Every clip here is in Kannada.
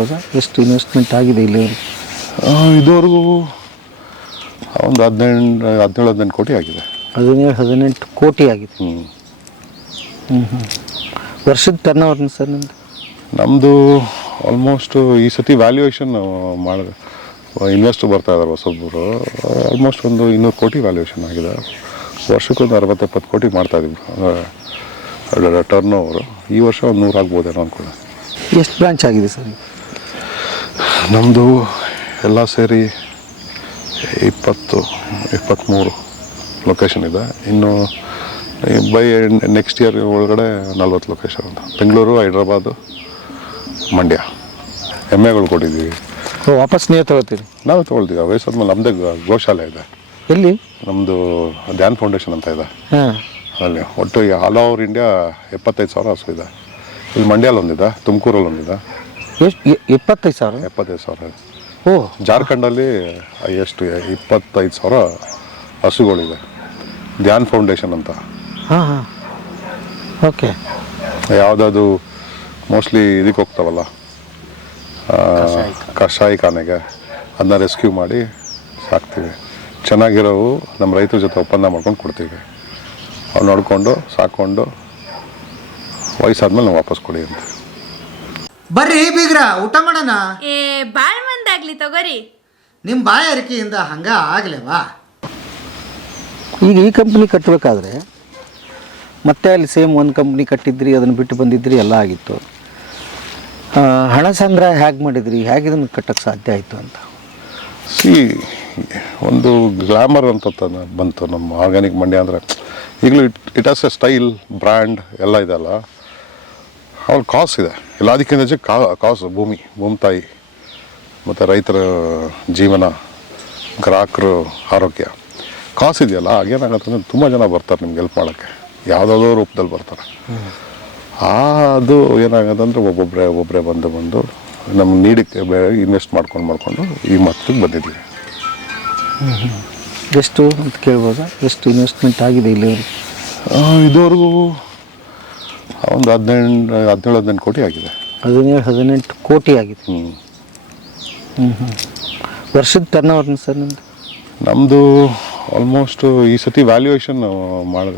ಕೇಳ್ಬೋದಾ ಎಷ್ಟು ಇನ್ವೆಸ್ಟ್ಮೆಂಟ್ ಆಗಿದೆ ಇಲ್ಲಿ? ಇದುವರೆಗೂ ಒಂದು ಹದಿನೆಂಟು ಹದಿನೇಳು ಹದಿನೆಂಟು ಕೋಟಿ ಆಗಿದೆ. ಹದಿನೇಳು ಹದಿನೆಂಟು ಕೋಟಿ ಆಗಿದೆ. ಹ್ಞೂ ಹ್ಞೂ ಹ್ಞೂ ವರ್ಷದ ಟರ್ನ್ ಓವರ್ ಸರ್ ನಿಮ್ಮದು ನಮ್ಮದು ಆಲ್ಮೋಸ್ಟ್ ಈ ಸತಿ ವ್ಯಾಲ್ಯೂಯೇಷನ್ ಮಾಡ ಇನ್ವೆಸ್ಟ್ ಬರ್ತಾ ಇದ್ದಾರೆ ಹೊಸೊಬ್ಬರು ಆಲ್ಮೋಸ್ಟ್ ಒಂದು ಇನ್ನೂರು ಕೋಟಿ ವ್ಯಾಲ್ಯೂಯೇಷನ್ ಆಗಿದೆ. ವರ್ಷಕ್ಕೊಂದು ಅರವತ್ತು ಎಪ್ಪತ್ತು ಕೋಟಿ ಮಾಡ್ತಾ ಇದ್ದೀವಿ. ಟರ್ನ್ ಓವರು ಈ ವರ್ಷ ಒಂದು ನೂರು ಆಗ್ಬೋದೇನೋ ಅಂದ್ಕೊಳ್ಳಿ ಎಷ್ಟು ಬ್ರಾಂಚ್ ಆಗಿದೆ ಸರ್? ನಮ್ಮದು ಎಲ್ಲ ಸೇರಿ ಇಪ್ಪತ್ತು ಇಪ್ಪತ್ತ್ಮೂರು ಲೊಕೇಶನ್ ಇದೆ. ಇನ್ನು ಬೈ ನೆಕ್ಸ್ಟ್ ಇಯರ್ ಒಳಗಡೆ ನಲ್ವತ್ತು ಲೊಕೇಶನ್ ಅಂತ ಬೆಂಗಳೂರು ಹೈದ್ರಾಬಾದು ಮಂಡ್ಯ. ಎಮ್ಮೆಗಳು ಕೊಟ್ಟಿದ್ದೀವಿ. ಓ ವಾಪಸ್ ನೀವು ತಗೋತೀರಿ ನಾವು ತೊಗೊಳ್ತೀವಿ. ವಯಸ್ಸಾದ್ಮೇಲೆ ನಮ್ಮದೇ ಗೋಶಾಲೆ ಇದೆ. ಎಲ್ಲಿ? ನಮ್ಮದು ಧ್ಯಾನ್ ಫೌಂಡೇಶನ್ ಅಂತ ಇದೆ. ಅಲ್ಲಿ ಒಟ್ಟು ಆಲ್ ಓವರ್ ಇಂಡಿಯಾ ಎಪ್ಪತ್ತೈದು ಸಾವಿರ ಹಸು ಇದೆ. ಇಲ್ಲಿ ಮಂಡ್ಯಲ್ಲಿ ಒಂದಿದೆ ತುಮಕೂರಲ್ಲಿ ಒಂದಿದೆ ಎಷ್ಟು ಇಪ್ಪತ್ತೈದು ಸಾವಿರ? ಎಪ್ಪತ್ತೈದು ಸಾವಿರ. ಓ. ಜಾರ್ಖಂಡಲ್ಲಿ ಎಷ್ಟು ಇಪ್ಪತ್ತೈದು ಸಾವಿರ ಹಸುಗಳಿದೆ ಧ್ಯಾನ್ ಫೌಂಡೇಶನ್ ಅಂತ. ಹಾಂ ಹಾಂ. ಓಕೆ. ಯಾವುದಾದ್ರು ಮೋಸ್ಟ್ಲಿ ಇದಕ್ಕೆ ಹೋಗ್ತಾವಲ್ಲ ಕಷಾಯಿಖಾನೆಗೆ ಅದನ್ನ ರೆಸ್ಕ್ಯೂ ಮಾಡಿ ಸಾಕ್ತೀವಿ. ಚೆನ್ನಾಗಿರೋವು ನಮ್ಮ ರೈತರ ಜೊತೆ ಒಪ್ಪಂದ ಮಾಡ್ಕೊಂಡು ಕೊಡ್ತೀವಿ. ಅವ್ರು ನೋಡಿಕೊಂಡು ಸಾಕೊಂಡು ವಯಸ್ಸಾದ್ಮೇಲೆ ನಾವು ವಾಪಸ್ ಕೊಡಿ ಅಂತ. ಬರ್ರಿ ಬೀಗ್ರ ಊಟ ಮಾಡೋಣ. ಏ ಬಾಳ್ ಮಂದಾಗ್ಲಿ ತಗೋರಿ. ನಿಮ್ಮ ಬಾಯಾರಿಕೆಯಿಂದ ಹಂಗ ಆಗ್ಲೇವಾ? ಈಗ ಈ ಕಂಪ್ನಿ ಕಟ್ಟಬೇಕಾದ್ರೆ ಮತ್ತೆ ಅಲ್ಲಿ ಸೇಮ್ ಒಂದು ಕಂಪ್ನಿ ಕಟ್ಟಿದ್ರಿ ಅದನ್ನು ಬಿಟ್ಟು ಬಂದಿದ್ರಿ ಎಲ್ಲ ಆಗಿತ್ತು. ಆ, ಹಣ ಸಂಗ್ರಹ ಹೇಗೆ ಮಾಡಿದ್ರಿ ಹೇಗೆ ಇದನ್ನು ಕಟ್ಟಕ್ಕೆ ಸಾಧ್ಯ ಆಯಿತು ಅಂತ? ಸಿ ಒಂದು ಗ್ಲಾಮರ್ ಅಂತ ಬಂತು ನಮ್ಮ ಆರ್ಗ್ಯಾನಿಕ್ ಮಂಡ್ಯ ಅಂದರೆ. ಈಗಲೂ it it as a style brand ಎಲ್ಲ ಇದೆಲ್ಲ ಅವ್ರ ಕಾಸು ಇದೆ. ಎಲ್ಲದಕ್ಕಿಂತ ಹೆಚ್ಚು ಕಾ ಕಾಸು ಭೂಮಿ ಭೂಮಿ ತಾಯಿ ಮತ್ತು ರೈತರ ಜೀವನ ಗ್ರಾಹಕರು ಆರೋಗ್ಯ. ಕಾಸು ಇದೆಯಲ್ಲ ಆಗೇನಾಗತ್ತೆ ಅಂದರೆ ತುಂಬ ಜನ ಬರ್ತಾರೆ ನಿಮ್ಗೆ ಹೆಲ್ಪ್ ಮಾಡೋಕ್ಕೆ. ಯಾವುದಾದ್ರೂ ರೂಪದಲ್ಲಿ ಬರ್ತಾರೆ. ಆ ಅದು ಏನಾಗುತ್ತೆ ಅಂದರೆ ಒಬ್ಬೊಬ್ಬರೇ ಒಬ್ಬೊಬ್ಬರೇ ಬಂದು ಬಂದು ನಮ್ಮ ನೀಡಕ್ಕೆ ಇನ್ವೆಸ್ಟ್ ಮಾಡ್ಕೊಂಡು ಮಾಡ್ಕೊಂಡು ಈ ಮಟ್ಟಕ್ಕೆ ಬಂದಿದ್ದೀವಿ. ಎಷ್ಟು ಅಂತ ಕೇಳ್ಬೋದಾ? ಎಷ್ಟು ಇನ್ವೆಸ್ಟ್ಮೆಂಟ್ ಆಗಿದೆ ಇಲ್ಲಿ ಇದುವರೆಗೂ ಒಂದು ಹದಿನೆಂಟು ಹದಿನೇಳು ಹದಿನೆಂಟು ಕೋಟಿ ಆಗಿದೆ. ಹದಿನೇಳು ಹದಿನೆಂಟು ಕೋಟಿ ಆಗಿದೆ. ಹ್ಞೂ ಹ್ಞೂ ಹ್ಞೂ ವರ್ಷದ ಟರ್ನ್ ಓವರ್ ಸರ್ ನಿಮ್ಮದು ನಮ್ಮದು ಆಲ್ಮೋಸ್ಟ್ ಈ ಸತಿ ವ್ಯಾಲ್ಯೂಯೇಷನ್ ಮಾಡ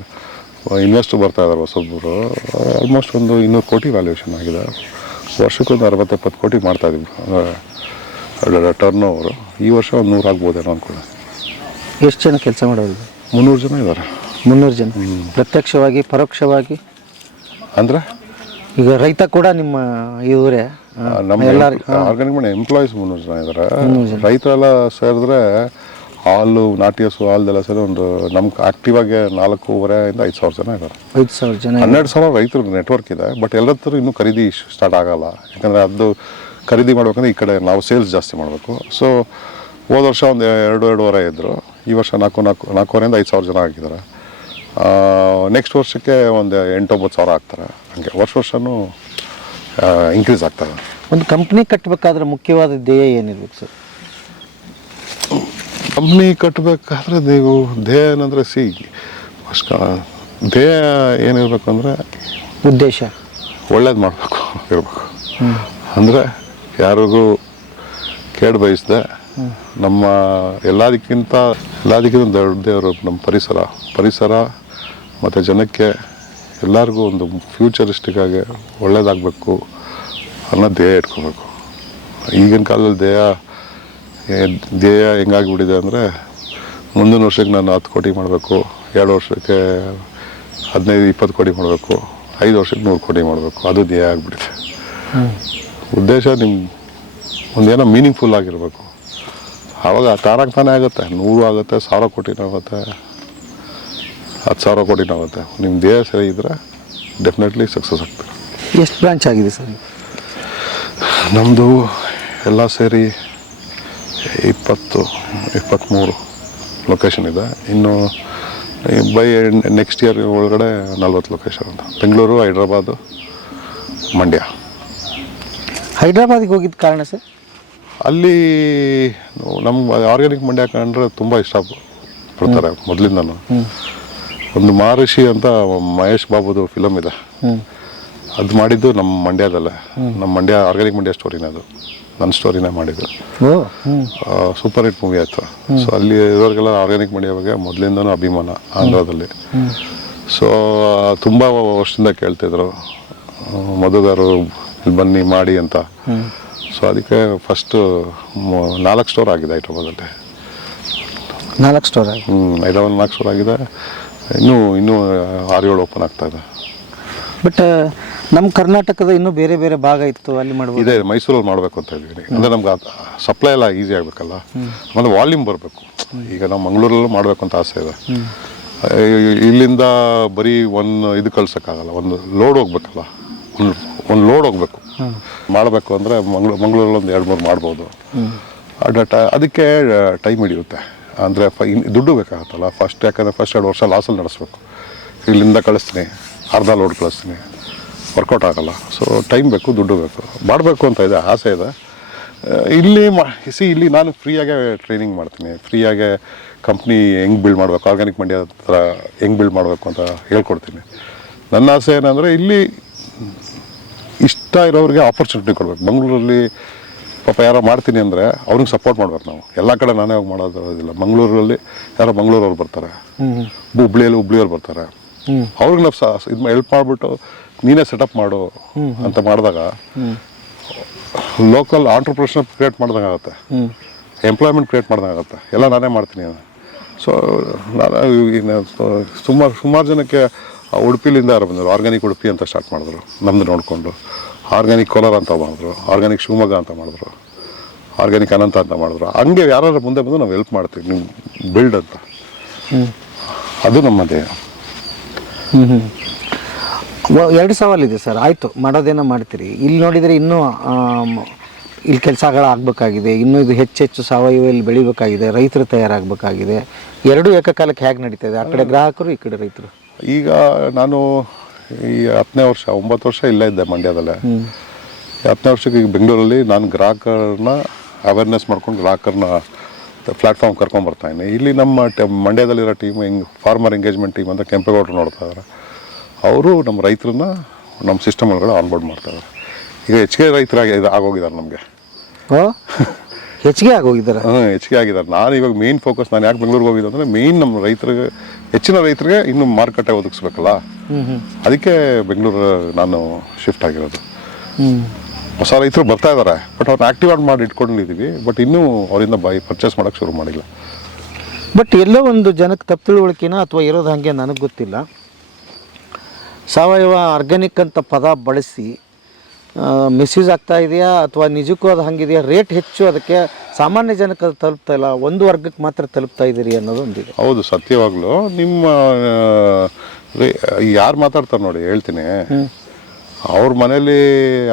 ಇನ್ವೆಸ್ಟ್ ಬರ್ತಾ ಇದ್ದಾರೆ ಹೊಸೊಬ್ಬರು ಆಲ್ಮೋಸ್ಟ್ ಒಂದು ಇನ್ನೂರು ಕೋಟಿ ವ್ಯಾಲ್ಯೂಯೇಷನ್ ಆಗಿದೆ. ವರ್ಷಕ್ಕೊಂದು ಅರವತ್ತು ಎಪ್ಪತ್ತು ಕೋಟಿ ಮಾಡ್ತಾ ಇದ್ದೀವಿ. ಟರ್ನ್ ಓವರು ಈ ವರ್ಷ ಒಂದು ನೂರು ಆಗ್ಬೋದೇನೋ ಅಂದ್ಕೊಳ್ಳಿ ಎಷ್ಟು ಜನ ಕೆಲಸ ಮಾಡೋದು ಮುನ್ನೂರು ಜನ ಇದ್ದಾರೆ ಮುನ್ನೂರು ಜನ. ಪ್ರತ್ಯಕ್ಷವಾಗಿ ಪರೋಕ್ಷವಾಗಿ? ಅಂದರೆ? ಈಗ ರೈತ ಕೂಡ ನಿಮ್ಮ ಇವರೇ. ನಮ್ಮ ಎಲ್ಲರೂ ಆರ್ಗಾನಿಕ್ ಮಾಡಿ ಎಂಪ್ಲಾಯೀಸ್ ಮುನ್ನೂರು ಜನ ಇದ್ದಾರೆ ರೈತರೆಲ್ಲ ಸೇರಿದ್ರೆ ಹಾಲು ನಾಟಿ ಹಸು ಹಾಲ್ದೆಲ್ಲ ಸೇರಿ ಒಂದು ನಮ್ಗೆ ಆಕ್ಟಿವ್ ಆಗಿ ನಾಲ್ಕೂವರೆಯಿಂದ ಐದು ಸಾವಿರ ಜನ ಇದ್ದಾರೆ ಐದು ಸಾವಿರ ಜನ ಹನ್ನೆರಡು ಸಾವಿರ ರೈತರ ನೆಟ್ವರ್ಕ್ ಇದೆ ಬಟ್ ಎಲ್ಲರ ಇನ್ನೂ ಖರೀದಿ ಸ್ಟಾರ್ಟ್ ಆಗಲ್ಲ. ಯಾಕಂದರೆ ಅದು ಖರೀದಿ ಮಾಡ್ಬೇಕಂದ್ರೆ ಈ ಕಡೆ ನಾವು ಸೇಲ್ಸ್ ಜಾಸ್ತಿ ಮಾಡಬೇಕು. ಸೊ ಹೋದ ವರ್ಷ ಒಂದು ಎರಡು ಎರಡೂವರೆ ಇದ್ದರು ಈ ವರ್ಷ ನಾಲ್ಕು ನಾಲ್ಕು ನಾಲ್ಕೂವರೆಯಿಂದ ಐದು ಸಾವಿರ ಜನ ಆಗಿದ್ದಾರೆ. ನೆಕ್ಸ್ಟ್ ವರ್ಷಕ್ಕೆ ಒಂದು ಎಂಟೊಂಬತ್ತು ಸಾವಿರ ಆಗ್ತಾರೆ. ಹಂಗೆ ವರ್ಷ ವರ್ಷವೂ ಇನ್ಕ್ರೀಸ್ ಆಗ್ತದೆ. ಒಂದು ಕಂಪ್ನಿ ಕಟ್ಟಬೇಕಾದ್ರೆ ಮುಖ್ಯವಾದ ಧ್ಯೇಯ ಏನಿರ್ಬೇಕು ಸರ್? ಕಂಪ್ನಿ ಕಟ್ಟಬೇಕಾದ್ರೆ ನೀವು ಧ್ಯೇಯ ಏನಂದರೆ ಸಿ ಫಸ್ಟ್ ಧ್ಯೇಯ ಏನಿರಬೇಕು ಅಂದರೆ ಉದ್ದೇಶ. ಒಳ್ಳೇದು ಮಾಡಬೇಕು ಇರಬೇಕು. ಅಂದರೆ ಯಾರಿಗೂ ಕೇಡು ಬಯಸ್ದೆ ನಮ್ಮ ಎಲ್ಲದಕ್ಕಿಂತ ಎಲ್ಲದಕ್ಕಿಂತ ದೊಡ್ಡ ದೇವರು ನಮ್ಮ ಪರಿಸರ ಪರಿಸರ ಮತ್ತು ಜನಕ್ಕೆ ಎಲ್ಲರಿಗೂ ಒಂದು ಫ್ಯೂಚರಿಸ್ಟಿಕ್ ಆಗಿ ಒಳ್ಳೇದಾಗಬೇಕು ಅನ್ನೋ ಧ್ಯೇಯ ಇಟ್ಕೋಬೇಕು. ಈಗಿನ ಕಾಲದಲ್ಲಿ ಧ್ಯೇಯ ಧ್ಯೇಯ ಹೆಂಗಾಗಿಬಿಟ್ಟಿದೆ ಅಂದರೆ ಮುಂದಿನ ವರ್ಷಕ್ಕೆ ನಾನು ಹತ್ತು ಕೋಟಿ ಮಾಡಬೇಕು ಎರಡು ವರ್ಷಕ್ಕೆ ಹದಿನೈದು ಇಪ್ಪತ್ತು ಕೋಟಿ ಮಾಡಬೇಕು ಐದು ವರ್ಷಕ್ಕೆ ನೂರು ಕೋಟಿ ಮಾಡಬೇಕು. ಅದು ಧ್ಯೇಯ ಆಗಿಬಿಟ್ಟಿದೆ. ಉದ್ದೇಶ ನಿಮ್ಮ ಒಂದೇನೋ ಮೀನಿಂಗ್ಫುಲ್ ಆಗಿರಬೇಕು. ಆವಾಗ ತಾರಾಗ್ತಾನೆ ತಾನೇ ಆಗುತ್ತೆ. ನೂರು ಆಗುತ್ತೆ ಸಾವಿರ ಕೋಟಿನೂ ಆಗುತ್ತೆ. ಹತ್ತು ಸಾವಿರ ಕೋಟಿ ಆಗುತ್ತೆ ನಿಮ್ಮ ದೇಹ ಸರಿ ಇದ್ದರೆ ಡೆಫಿನೆಟ್ಲಿ ಸಕ್ಸಸ್ ಆಗ್ತದೆ. ಎಷ್ಟು ಬ್ರಾಂಚ್ ಆಗಿದೆ ಸರ್? ನಮ್ಮದು ಎಲ್ಲ ಸೇರಿ ಇಪ್ಪತ್ತು ಇಪ್ಪತ್ತ್ಮೂರು ಲೊಕೇಶನ್ ಇದೆ. ಇನ್ನು ಬೈ ನೆಕ್ಸ್ಟ್ ಇಯರ್ ಒಳಗಡೆ ನಲ್ವತ್ತು ಲೊಕೇಶನ್ ಅಂತ ಬೆಂಗಳೂರು ಹೈದ್ರಾಬಾದು ಮಂಡ್ಯ. ಹೈದ್ರಾಬಾದಿಗೆ ಹೋಗಿದ್ದ ಕಾರಣ ಸರ್? ಅಲ್ಲಿ ನಮ್ಮ ಆರ್ಗ್ಯಾನಿಕ್ ಮಂಡ್ಯ ಕಂಡ್ರೆ ತುಂಬ ಇಷ್ಟ ಪಡ್ತಾರೆ ಮೊದಲಿಂದನೂ. ಒಂದು ಮಹರ್ಷಿ ಅಂತ ಮಹೇಶ್ ಬಾಬುದು ಫಿಲಮ್ ಇದೆ. ಅದು ಮಾಡಿದ್ದು ನಮ್ಮ ಮಂಡ್ಯದಲ್ಲೇ ನಮ್ಮ ಮಂಡ್ಯ ಆರ್ಗ್ಯಾನಿಕ್ ಮಂಡ್ಯ ಸ್ಟೋರಿನೇ ಅದು. ನನ್ನ ಸ್ಟೋರಿನೇ ಮಾಡಿದ್ದು. ಸೂಪರ್ ಹಿಟ್ ಮೂವಿ ಆಯಿತು. ಸೊ ಅಲ್ಲಿ ಇರೋರಿಗೆಲ್ಲ ಆರ್ಗ್ಯಾನಿಕ್ ಮಂಡ್ಯ ಬಗ್ಗೆ ಮೊದಲಿಂದನೂ ಅಭಿಮಾನ ಆಂಧ್ರದಲ್ಲಿ. ಸೊ ತುಂಬ ವರ್ಷದಿಂದ ಕೇಳ್ತಿದ್ರು. ಮಧುಗಾರು ಇಲ್ಲಿ ಬನ್ನಿ ಮಾಡಿ ಅಂತ. ಸೊ ಅದಕ್ಕೆ ಫಸ್ಟು ನಾಲ್ಕು ಸ್ಟೋರ್ ಆಗಿದೆ ಹೈದ್ರಾಬಾದಲ್ಲಿ. ನಾಲ್ಕು ಸ್ಟೋರ್ ಹ್ಞೂ ಹೈದ್ರಾಬಾದ್ ನಾಲ್ಕು ಸ್ಟೋರ್ ಆಗಿದೆ. ಇನ್ನೂ ಇನ್ನೂ ಆರು ಏಳು ಓಪನ್ ಆಗ್ತಾ ಇದೆ. ಬಟ್ ನಮ್ಮ ಕರ್ನಾಟಕದ ಇನ್ನೂ ಬೇರೆ ಬೇರೆ ಭಾಗ ಇತ್ತು ಅಲ್ಲಿ ಮಾಡ್ಬೋದು ಇದೆ ಮೈಸೂರಲ್ಲಿ ಮಾಡಬೇಕು ಅಂತ ಇದ್ದೀವಿ ಅಂದರೆ ನಮ್ಗೆ ಸಪ್ಲೈ ಎಲ್ಲ ಈಸಿ ಆಗಬೇಕಲ್ಲ? ಆಮೇಲೆ ವಾಲ್ಯೂಮ್ ಬರಬೇಕು. ಈಗ ನಾವು ಮಂಗಳೂರಲ್ಲೂ ಮಾಡಬೇಕು ಅಂತ ಆಸೆ ಇದೆ. ಇಲ್ಲಿಂದ ಬರೀ ಒಂದು ಇದು ಕಳ್ಸೋಕ್ಕಾಗಲ್ಲ ಒಂದು ಲೋಡ್ ಹೋಗ್ಬೇಕಲ್ಲ? ಒಂದು ಒಂದು ಲೋಡ್ ಹೋಗ್ಬೇಕು. ಮಾಡಬೇಕು ಅಂದರೆ ಮಂಗ್ಳೂರು ಮಂಗಳೂರಲ್ಲಿ ಒಂದು ಎರಡು ಮೂರು ಮಾಡ್ಬೋದು. ಅಡ್ಡ ಅದಕ್ಕೆ ಟೈಮ್ ಹಿಡಿಯುತ್ತೆ. ಅಂದರೆ ಫ ದುಡ್ಡು ಬೇಕಾಗುತ್ತಲ್ಲ. ಫಸ್ಟ್ ಯಾಕಂದರೆ ಫಸ್ಟ್ ಎರಡು ವರ್ಷ ಲಾಸಲ್ಲಿ ನಡೆಸ್ಬೇಕು. ಇಲ್ಲಿಂದ ಕಳಿಸ್ತೀನಿ. ಅರ್ಧ ಲೋಡ್ ಕಳಿಸ್ತೀನಿ. ವರ್ಕೌಟ್ ಆಗಲ್ಲ. ಸೊ ಟೈಮ್ ಬೇಕು, ದುಡ್ಡು ಬೇಕು. ಮಾಡಬೇಕು ಅಂತ ಇದೆ, ಆಸೆ ಇದೆ. ಇಲ್ಲಿ ಮಾ ಸಿ ಇಲ್ಲಿ ನಾನು ಫ್ರೀಯಾಗೆ ಟ್ರೈನಿಂಗ್ ಮಾಡ್ತೀನಿ. ಫ್ರೀಯಾಗೆ ಕಂಪ್ನಿ ಹೆಂಗೆ ಬಿಲ್ಡ್ ಮಾಡಬೇಕು ಆರ್ಗ್ಯಾನಿಕ್ ಮಂಡ್ಯ ಥರ ಹೆಂಗೆ ಬಿಲ್ಡ್ ಮಾಡಬೇಕು ಅಂತ ಹೇಳ್ಕೊಡ್ತೀನಿ. ನನ್ನ ಆಸೆ ಏನಂದರೆ ಇಲ್ಲಿ ಇಷ್ಟ ಇರೋರಿಗೆ ಆಪರ್ಚುನಿಟಿ ಕೊಡಬೇಕು. ಮಂಗಳೂರಲ್ಲಿ ಪಾಪ ಯಾರೋ ಮಾಡ್ತೀನಿ ಅಂದರೆ ಅವ್ರಿಗೆ ಸಪೋರ್ಟ್ ಮಾಡ್ಬೇಕು ನಾವು. ಎಲ್ಲ ಕಡೆ ನಾನೇ ಹೋಗಿ ಮಾಡೋದಿಲ್ಲ ಮಂಗಳೂರಲ್ಲಿ ಯಾರೋ ಮಂಗಳೂರವ್ರು ಬರ್ತಾರೆ. ಹುಬ್ಳಿಯಲ್ಲಿ ಹುಬ್ಳಿಯವ್ರು ಬರ್ತಾರೆ. ಅವ್ರಿಗೆ ನಾವು ಇದು ಹೆಲ್ಪ್ ಮಾಡಿಬಿಟ್ಟು ನೀನೇ ಸೆಟಪ್ ಮಾಡು ಅಂತ ಮಾಡಿದಾಗ ಲೋಕಲ್ ಆಂಟ್ರಪ್ರಿನರ್ಶಿಪ್ ಕ್ರಿಯೇಟ್ ಮಾಡ್ದಂಗೆ ಆಗುತ್ತೆ. ಎಂಪ್ಲಾಯ್ಮೆಂಟ್ ಕ್ರಿಯೇಟ್ ಮಾಡ್ದಂಗೆ ಆಗುತ್ತೆ. ಎಲ್ಲ ನಾನೇ ಮಾಡ್ತೀನಿ ಸೊ ನಾನು ಸುಮಾರು ಸುಮಾರು ಜನಕ್ಕೆ ಉಡುಪಿಲಿಂದ ಯಾರು ಬಂದರು. ಆರ್ಗ್ಯಾನಿಕ್ ಉಡುಪಿ ಅಂತ ಸ್ಟಾರ್ಟ್ ಮಾಡಿದ್ರು. ನಮ್ಮದು ನೋಡಿಕೊಂಡು. ಆರ್ಗ್ಯಾನಿಕ್ ಕೋಲಾರ ಅಂತ ಮಾಡಿದ್ರು ಆರ್ಗ್ಯಾನಿಕ್ ಶಿವಮೊಗ್ಗ ಅಂತ ಮಾಡಿದ್ರು ಆರ್ಗ್ಯಾನಿಕ್ ಅನಂತ ಅಂತ ಮಾಡಿದ್ರು. ಹಂಗೆ ಯಾರು ಮುಂದೆ ಬಂದು ನಾವು ಹೆಲ್ಪ್ ಮಾಡ್ತೀವಿ ನಿಮ್ಮ ಬಿಲ್ಡ್ ಅಂತ. ಅದು ನಮ್ಮ ಧ್ಯೇಯ. ಎರಡು ಸವಾಲಿದೆ ಸರ್ ಆಯಿತು ಮಾಡೋದೇನೋ ಮಾಡ್ತೀರಿ. ಇಲ್ಲಿ ನೋಡಿದರೆ ಇನ್ನೂ ಇಲ್ಲಿ ಕೆಲಸಗಳು ಆಗಬೇಕಾಗಿದೆ ಇನ್ನೂ ಇದು ಹೆಚ್ಚು ಹೆಚ್ಚು ಸಾವಯವಲ್ಲಿ ಬೆಳಿಬೇಕಾಗಿದೆ ರೈತರು ತಯಾರಾಗಬೇಕಾಗಿದೆ. ಎರಡೂ ಏಕಕಾಲಕ್ಕೆ ಹೇಗೆ ನಡೀತಾ ಇದೆ? ಆ ಕಡೆ ಗ್ರಾಹಕರು ಈ ಕಡೆ ರೈತರು. ಈಗ ನಾನು ಈ ಹತ್ತನೇ ವರ್ಷ ಒಂಬತ್ತು ವರ್ಷ ಇಲ್ಲೇ ಇದ್ದೆ ಮಂಡ್ಯದಲ್ಲೇ. ಈ ಹತ್ತನೇ ವರ್ಷಕ್ಕೆ ಈಗ ಬೆಂಗಳೂರಲ್ಲಿ ನಾನು ಗ್ರಾಹಕರನ್ನ ಅವೇರ್ನೆಸ್ ಮಾಡ್ಕೊಂಡು ಗ್ರಾಹಕರನ್ನ ಪ್ಲ್ಯಾಟ್ಫಾರ್ಮ್ ಕರ್ಕೊಂಬರ್ತಾಯಿನಿ ಇಲ್ಲಿ ನಮ್ಮ ಟ ಮಂಡ್ಯದಲ್ಲಿರೋ ಟೀಮ್ ಹೆಂಗೆ ಫಾರ್ಮರ್ ಎಂಗೇಜ್ಮೆಂಟ್ ಟೀಮ್ ಅಂತ ಕೆಂಪೇಗೌಡರು ನೋಡ್ತಾ ಇದ್ದಾರೆ ಅವರು ನಮ್ಮ ರೈತರನ್ನ ನಮ್ಮ ಸಿಸ್ಟಮ್ ಒಳಗಡೆ ಆನ್ಬೋರ್ಡ್ ಮಾಡ್ತಾ ಇದ್ದಾರೆ ಈಗ ಹೆಚ್ಚಿಗೆ ರೈತರಾಗಿ ಇದು ಆಗೋಗಿದ್ದಾರೆ ನಮಗೆ. ಹೆಚ್ಚಿಗೆ ಆಗೋಗಿದ್ದಾರೆ. ಹಾಂ ಹೆಚ್ಚಿಗೆ ಆಗಿದ್ದಾರೆ. ನಾನು ಇವಾಗ ಮೇನ್ ಫೋಕಸ್ ನಾನು ಯಾಕೆ ಬೆಂಗಳೂರಿಗೆ ಹೋಗಿದ್ದೆ ಅಂದರೆ ಮೇನ್ ನಮ್ಮ ರೈತರಿಗೆ ಹೆಚ್ಚಿನ ರೈತರಿಗೆ ಇನ್ನೂ ಮಾರುಕಟ್ಟೆ ಒದಗಿಸ್ಬೇಕಲ್ಲ? ಅದಕ್ಕೆ ಬೆಂಗಳೂರು ನಾನು ಶಿಫ್ಟ್ ಆಗಿರೋದು. ಹೊಸ ರೈತರು ಬರ್ತಾ ಇದ್ದಾರೆ ಬಟ್ ಅವ್ರನ್ನ ಆಕ್ಟಿವೇಟ್ ಮಾಡಿ ಇಟ್ಕೊಂಡಿದ್ದೀವಿ ಬಟ್ ಇನ್ನೂ ಅವರಿಂದ ಬಾಯಿ ಪರ್ಚೇಸ್ ಮಾಡೋಕ್ಕೆ ಶುರು ಮಾಡಿಲ್ಲ. ಬಟ್ ಎಲ್ಲೋ ಒಂದು ಜನಕ್ಕೆ ತಪ್ಪು ತಿಳುವಳಿಕೆನ ಅಥವಾ ಇರೋದು ಹಾಗೆ ನನಗೆ ಗೊತ್ತಿಲ್ಲ. ಸಾವಯವ ಆರ್ಗ್ಯಾನಿಕ್ ಅಂತ ಪದ ಬಳಸಿ ಮಿಸ್ಯೂಸ್ ಆಗ್ತಾ ಇದೆಯಾ ಅಥವಾ ನಿಜಕ್ಕೂ ಅದು ಹಾಗಿದೆಯಾ? ರೇಟ್ ಹೆಚ್ಚು ಅದಕ್ಕೆ ಸಾಮಾನ್ಯ ಜನಕ್ಕೆ ಅದು ತಲುಪ್ತಾ ಇಲ್ಲ. ಒಂದು ವರ್ಗಕ್ಕೆ ಮಾತ್ರ ತಲುಪ್ತಾ ಇದ್ದೀರಿ ಅನ್ನೋದು ಒಂದಿದೆ. ಹೌದು ಸತ್ಯವಾಗ್ಲೂ. ನಿಮ್ಮ ಯಾರು ಮಾತಾಡ್ತಾರೆ ನೋಡಿ ಹೇಳ್ತೀನಿ. ಅವ್ರ ಮನೇಲಿ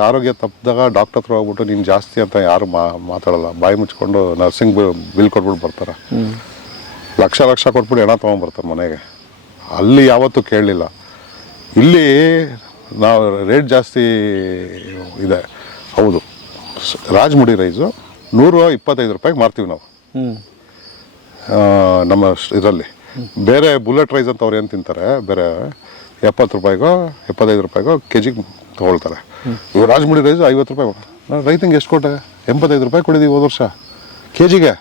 ಆರೋಗ್ಯ ತಪ್ಪಿದಾಗ ಡಾಕ್ಟರ್ ಹತ್ರ ಹೋಗ್ಬಿಟ್ಟು ನೀನು ಜಾಸ್ತಿ ಅಂತ ಯಾರು ಮಾ ಮಾತಾಡಲ್ಲ. ಬಾಯಿ ಮುಚ್ಕೊಂಡು ನರ್ಸಿಂಗ್ ಬಿಲ್ ಕೊಟ್ಬಿಟ್ಟು ಬರ್ತಾರೆ. ಲಕ್ಷ ಲಕ್ಷ ಕೊಟ್ಬಿಟ್ಟು ಹೆಣ ತೊಗೊಂಬರ್ತಾರೆ ಮನೆಗೆ. ಅಲ್ಲಿ ಯಾವತ್ತೂ ಕೇಳಲಿಲ್ಲ. ಇಲ್ಲಿ ನಾವು ರೇಟ್ ಜಾಸ್ತಿ ಇದೆ. ಹೌದು. ರಾಜಮುಡಿ ರೈಸು ನೂರ ಇಪ್ಪತ್ತೈದು ರೂಪಾಯಿಗೆ ಮಾರ್ತೀವಿ ನಾವು. ನಮ್ಮ ಇದರಲ್ಲಿ. ಬೇರೆ ಬುಲೆಟ್ ರೈಸ್ ಅಂತ ಅವ್ರು ಏನು ತಿಂತಾರೆ ಬೇರೆ ಎಪ್ಪತ್ತು ರೂಪಾಯಿಗೋ ಎಪ್ಪತ್ತೈದು ರೂಪಾಯಿಗೋ ಕೆ ಜಿಗೆ ತೊಗೊಳ್ತಾರೆ ಇವಾಗ ರಾಜಮುಡಿ ರೈಸ್ ಐವತ್ತು ರೂಪಾಯಿ ನಾನು ರೈತಂಗೆ ಎಷ್ಟು ಕೊಟ್ಟೆ? ಎಂಬತ್ತೈದು ರೂಪಾಯಿ ಕೊಡಿದೀವಿ ಹೋದ ವರ್ಷ. ಕೆ ಜಿಗೆ